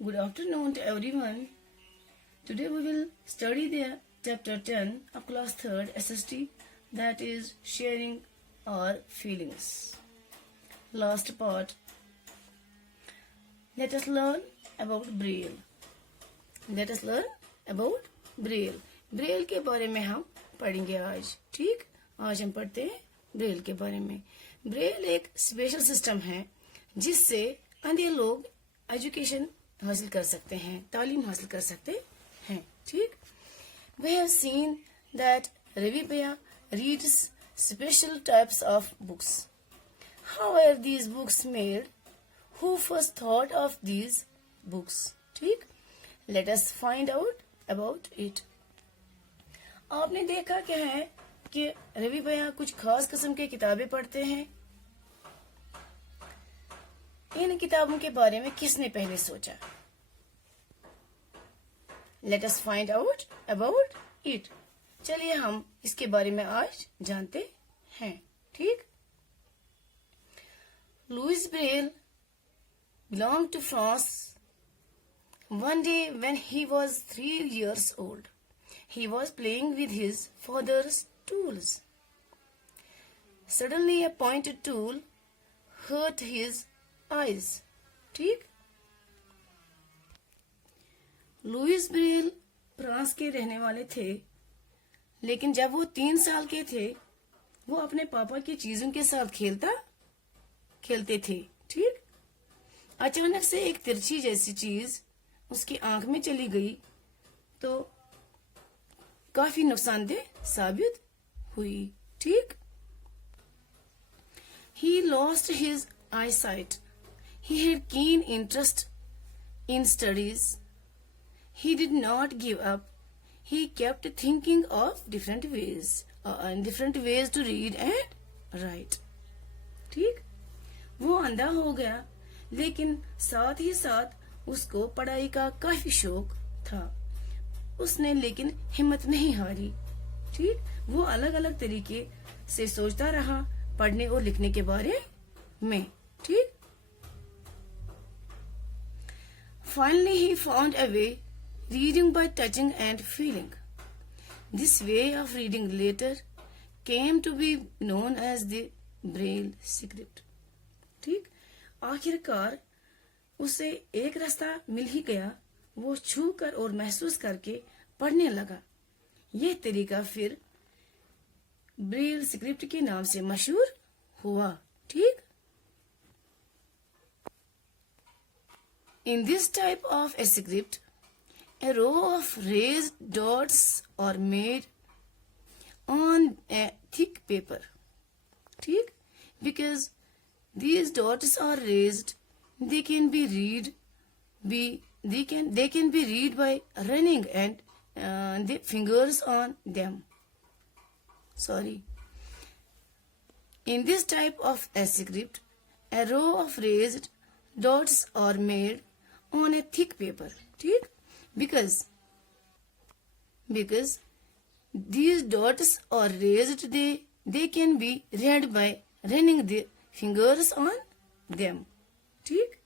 Good afternoon to everyone. Today we will study the chapter 10 of class 3rd SST, that is sharing our feelings. Last part. Let us learn about Braille. Let us learn about Braille. Braille के बारे में हम पढ़ेंगे आज. ठीक, आज हम पढ़ते हैं ब्रेल के बारे में. ब्रेल एक स्पेशल सिस्टम है जिससे अन्य लोग एजुकेशन हासिल कर सकते हैं, तालीम हासिल कर सकते हैं. ठीक, we have seen that Ravi Bhaiya reads special types of books. How are these books made? Who first thought of these books? ठीक, let us find out about it. आपने देखा क्या है कि रवि भैया कुछ खास किस्म की किताबें पढ़ते हैं. इन किताबों के बारे में किसने पहले सोचा? Let us find out about it. चलिए हम इसके बारे में आज जानते हैं. ठीक, Louis Braille belonged to France. One day when he was 3 years old, he was playing with his father's tools. Suddenly a pointed tool hurt his eyes. ठीक, लुइस ब्रेल फ्रांस के रहने वाले थे, लेकिन जब वो 3 साल के थे वो अपने पापा की चीजों के साथ खेलते थे. ठीक, अचानक से एक तिरछी जैसी चीज उसकी आंख में चली गई तो काफी नुकसानदेह साबित हुई. ठीक, he lost his eyesight. He had keen interest in studies. He did not give up. He kept thinking of different ways to read and write. ठीक, वो अंधा हो गया लेकिन साथ ही साथ उसको पढ़ाई का काफी शौक था. उसने लेकिन हिम्मत नहीं हारी. ठीक, वो अलग अलग तरीके से सोचता रहा पढ़ने और लिखने के बारे में. ठीक, finally he found a way, reading by touching and feeling. This way of reading later came to be known as the Braille script. ठीक, आखिरकार उसे एक रास्ता मिल ही गया. वो छू कर और महसूस करके पढ़ने लगा. यह तरीका फिर ब्रेल स्क्रिप्ट के नाम से मशहूर हुआ. ठीक, in this type of a script, a row of raised dots are made on a thick paper. ठीक, because these dots are raised, they can be read by running and the fingers on them. In this type of a script, a row of raised dots are made on a thick paper. ठीक, because these dots are raised, they can be read by running the fingers on them. ठीक,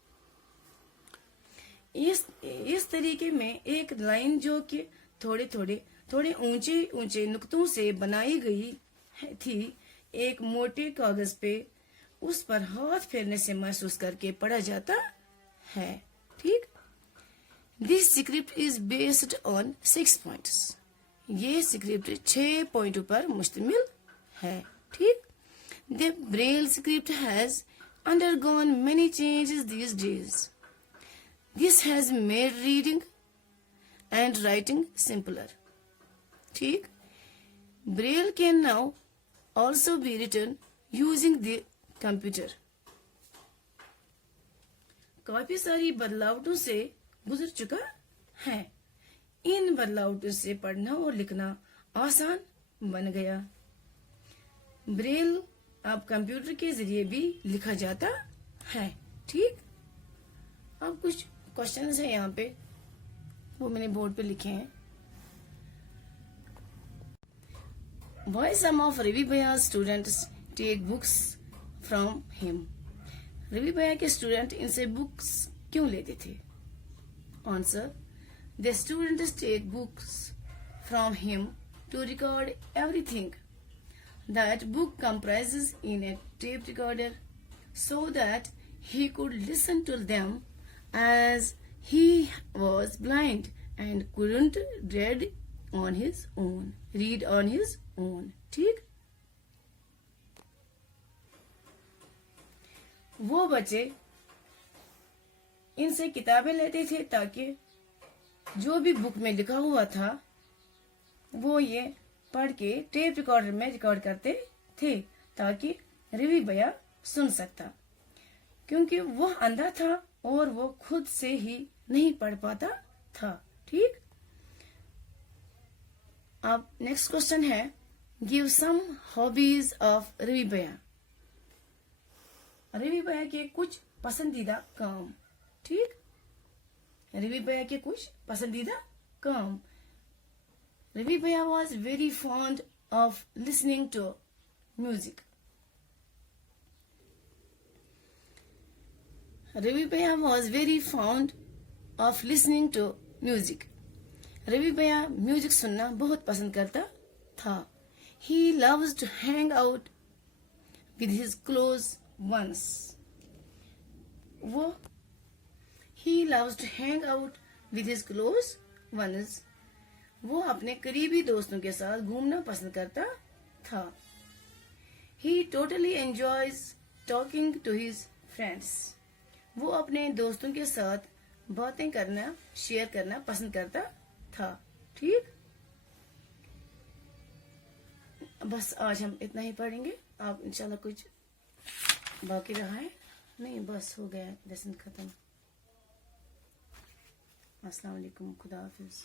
इस तरीके में एक line जो कि थोड़े ऊंचे नुक्तों से बनाई गई थी एक मोटे कागज पे, उस पर हाथ फेरने से महसूस करके पढ़ा जाता है. ठीक, this script is based on 6 points. ये स्क्रिप्ट 6 पॉइंटों पर मुश्तमिल है. ठीक, the Braille script has undergone many changes these days. This has made reading and writing simpler. ठीक, Braille can now also be written using the computer. काफी सारी बदलावटों से गुजर चुका है. इन बदलावटों से पढ़ना और लिखना आसान बन गया. ब्रेल अब कंप्यूटर के जरिए भी लिखा जाता है. ठीक, अब कुछ क्वेश्चंस है यहाँ पे, वो मैंने बोर्ड पे लिखे हैं. Why some of Ravi Bhaiya's students take books from him? Ravi भैया के स्टूडेंट इनसे बुक्स क्यों लेते थे? Answer. The students take books from him to record everything that book comprises in a tape recorder so that he could listen to them as he was blind and couldn't read on his own. ठीक? वो बच्चे इनसे किताबें लेते थे ताकि जो भी बुक में लिखा हुआ था वो ये पढ़ के टेप रिकॉर्डर में रिकॉर्ड करते थे ताकि रवि भैया सुन सकता, क्योंकि वो अंधा था और वो खुद से ही नहीं पढ़ पाता था। ठीक? अब नेक्स्ट क्वेश्चन है, give some hobbies of Ravi भैया। रवि भैया के कुछ पसंदीदा काम। ठीक? रवि भैया के कुछ पसंदीदा काम। Ravi Bhaiya was very fond of listening to music. Ravi Bhaiya was very fond of listening to music. Ravi Bhaiya music सुनना बहुत पसंद करता था। He loves to hang out with his close ones. He loves to hang out with his close ones. वो अपने करीबी दोस्तों के साथ घूमना पसंद करता था। He totally enjoys talking to his friends. वो अपने दोस्तों के साथ बातें करना, शेयर करना पसंद करता था। ठीक? बस आज हम इतना ही पढ़ेंगे। आप इंशाल्लाह कुछ बाकी रहा है? नहीं, बस हो गया, लेसन खत्म। अस्सलाम वालेकुम, खुदा हाफिज।